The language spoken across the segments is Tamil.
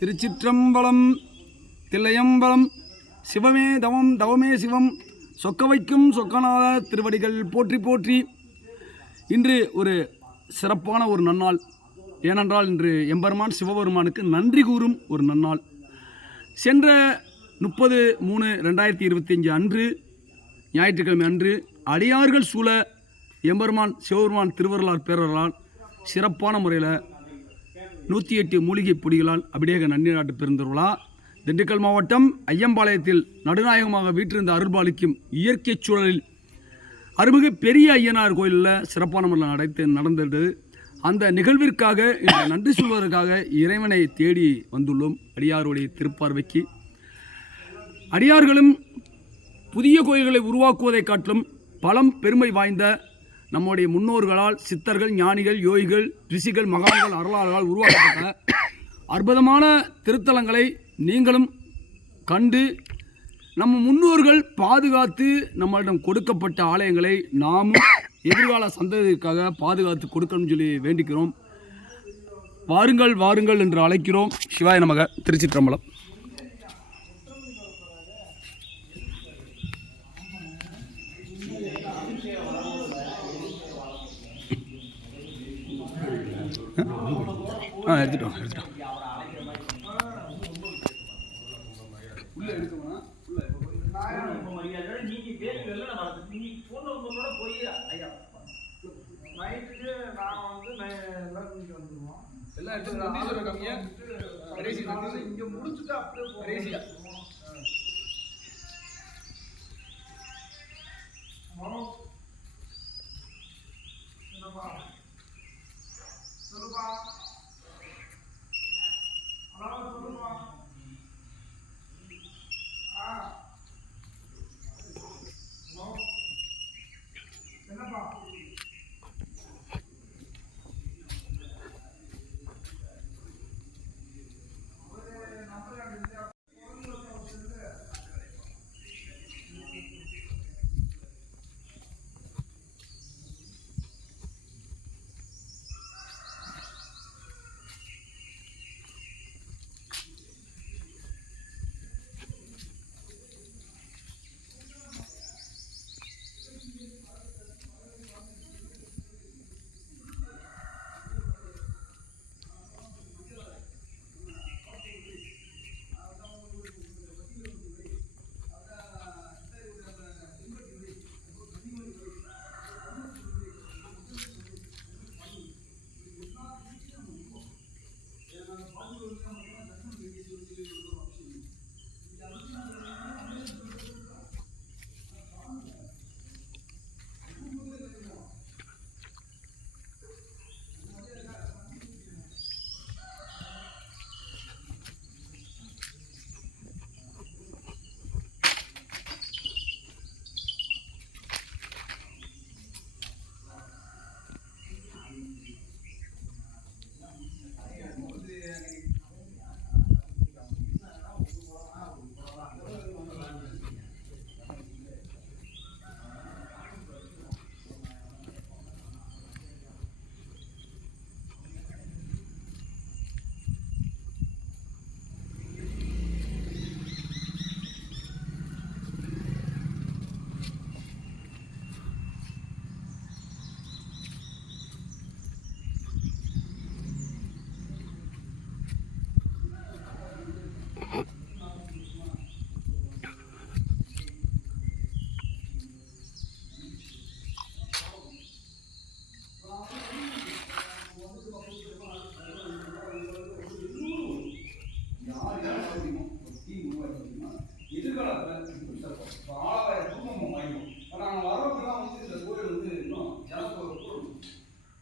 திருச்சிற்றம்பலம் தில்லையம்பலம் சிவமே தவம் தவமே சிவம் சொக்க வைக்கும் சொக்கநாத திருவடிகள் போற்றி போற்றி. இன்று ஒரு சிறப்பான ஒரு நன்னாள். ஏனென்றால் இன்று எம்பெருமான் சிவபெருமானுக்கு நன்றி கூறும் ஒரு நன்னாள். சென்ற முப்பது மூணு ரெண்டாயிரத்தி இருபத்தஞ்சு அன்று ஞாயிற்றுக்கிழமை அன்று அடியார்கள் சூழ எம்பெருமான் சிவபெருமான் திருவருளார் பேரர்களால் சிறப்பான முறையில் நூற்றி எட்டு மூலிகை பொடிகளால் அபிடேக நன்னிராட்டு பெருந்தருளா திண்டுக்கல் மாவட்டம் ஐயம்பாளையத்தில் நடுநாயகமாக வீற்றிருந்த அருள்பாலிக்கும் இயற்கை சூழலில் அருமிகு பெரிய ஐயனார் கோயிலில் சிறப்பான முறையில் நடத்து நடந்தது. அந்த நிகழ்விற்காக இன்று நன்றி சொல்வதற்காக இறைவனை தேடி வந்துள்ளோம் அடியாருடைய திருப்பார்வைக்கு. அடியார்களும் புதிய கோயில்களை உருவாக்குவதைக் காட்டிலும் பலம் பெருமை வாய்ந்த நம்முடைய முன்னோர்களால் சித்தர்கள் ஞானிகள் யோகிகள் ரிஷிகள் மகான்கள் அருளாளர்களால் உருவாக்கப்பட்ட அற்புதமான திருத்தலங்களை நீங்களும் கண்டு நம்ம முன்னோர்கள் பாதுகாத்து நம்மளிடம் கொடுக்கப்பட்ட ஆலயங்களை நாமும் எதிர்கால சந்ததிக்காக பாதுகாத்து கொடுக்கணும்னு சொல்லி வேண்டிக்கிறோம். வாருங்கள் வாருங்கள் என்று அழைக்கிறோம். சிவாய நமக திருச்சிற்றம்பலம். ஆ எடுத்துட்டோம் எடுத்துட்டோம் இங்க வந்துருவோம் எல்லாம் எடுத்து நன்றி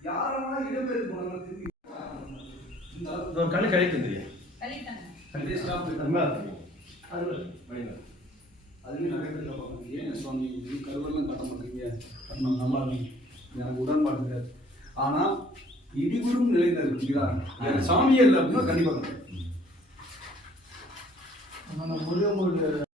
யாரெல்லாம் இந்த அளவுக்கு ஒரு கண்ணு மேலே தெரியும் அது வழியில் அதுலயும் நிறைய பேர் கேட்பாங்க ஏன் சுவாமி இது கருவெல்லாம் கட்ட மாட்டீங்க நல்லா. எனக்கு உடன்பாடு கிடையாது. ஆனா இடிகுடும் நிலையில இருக்கு சாமியே இல்லை அப்படின்னா கண்டிப்பா கட்டணும். நம்ம முருகன்